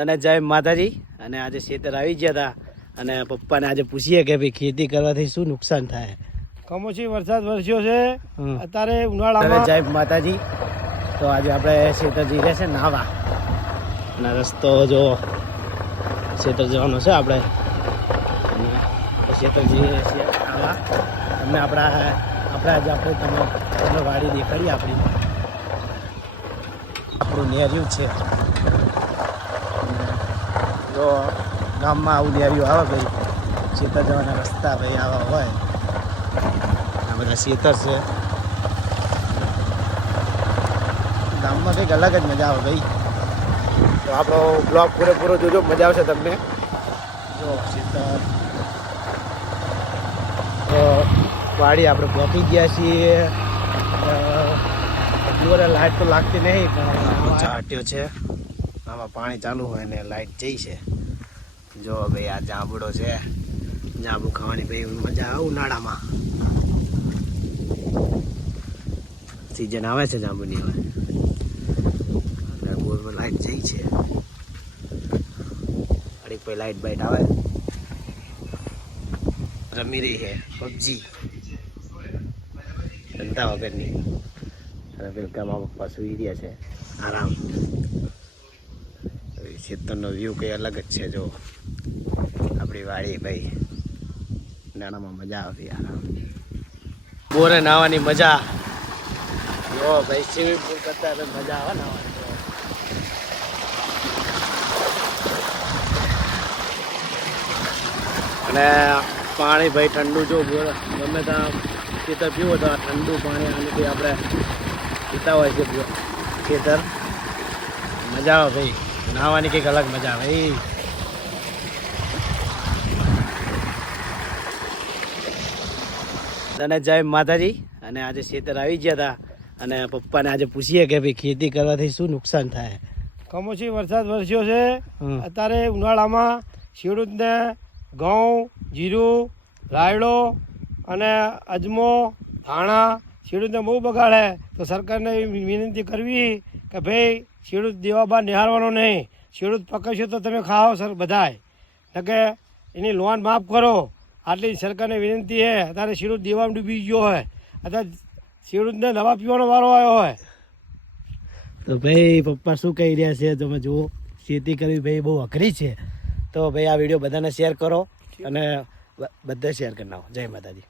અને જય માતાજી. અને આજે ખેતર આવી ગયા હતા અને પપ્પાને આજે પૂછીએ કે ભાઈ ખેતી કરવાથી શું નુકસાન થાય. કમોસમી વરસાદ વરસ્યો છે અત્યારે ઉનાળામાં. જય માતાજી. તો આજે આપણે ખેતર જઈ રહ્યા છે નાવા અને રસ્તો જો ખેતર જવાનો છે આપણે અને ખેતર જઈ રહ્યા છીએ નાવા. તમને આપણે આજે તમે વાડી દેખાડી આપણું નેર્યું છે. જો ગામમાં આવું નેર્યું આવે ભાઈ, ખેતર જવાના રસ્તા ભાઈ આવા હોય. આ બધા ખેતર છે. ગામમાં કંઈક અલગ જ મજા આવે ભાઈ. તો આપણો બ્લોગ પૂરેપૂરો જોજો, મજા આવશે તમને. જો ખેતર તો વાડી આપણે પહોંચી ગયા છીએ. લાઇટ તો લાગતી નહીં પણ ચાટ્યો છે. આમાં પાણી ચાલુ હોય ને લાઇટ જઈ છે. જો ભાઈ આ જાંબુડો છે, જાંબુ ખાવાની ભાઈ મજા આવે ઉનાળામાં. સિઝન આવે છે જાંબુની. હવે બોરમાં લાઇટ જઈ છે. અડીક પછી લાઇટ બાઇટ આવે. રમી રહી છે પબજી ધંધા વગરની. અને પેલકામાં પપ્પા સુઈ રહ્યા છે આરામ. ખેતરનો વ્યૂ કંઈ અલગ જ છે. જો આપણી વાડી ભાઈ નાણામાં મજા આવતી આરામ. બોરે નાહવાની મજા. જો ભાઈ સ્વિમિંગ પુલ કરતા મજા આવે નાહવાની. અને પાણી ભાઈ ઠંડુ. જો ગમે ત્યાં ખેતર પીવો તો ઠંડુ પાણી આનાથી આપણે પીતા હોય છે ખેતર. મજા આવે ભાઈ નાહવાની, કંઈક અલગ મજા આવે. અને જય માતાજી. અને આજે ખેતર આવી ગયા હતા અને પપ્પાને આજે પૂછીએ કે ભાઈ ખેતી કરવાથી શું નુકસાન થાય. કમોસમી વરસાદ વરસ્યો છે અત્યારે ઉનાળામાં. ખેડૂતને ઘઉં, જીરું, રાયડો અને અજમો, ધાણા ખેડૂતને બહુ બગાડે. તો સરકારને વિનંતી કરવી કે ભાઈ ખેડૂત દેવા બાદ નિહાળવાનો નહીં. ખેડૂત પકડશે તો તમે ખાઓ સર બધાય, કે એની લોન માફ કરો. આટલી સરકારને વિનંતી છે. અત્યારે ખેડૂત દેવામાં ડૂબી ગયો હોય, અત્યારે ખેડૂતને દવા પીવાનો વારો આવ્યો હોય. તો ભાઈ પપ્પા શું કહી રહ્યા છે તમે જુઓ. ખેતી કરવી ભાઈ બહુ અઘરી છે. તો ભાઈ આ વિડીયો બધાને શેર કરો અને બધા શેર કરી નાખો. જય માતાજી.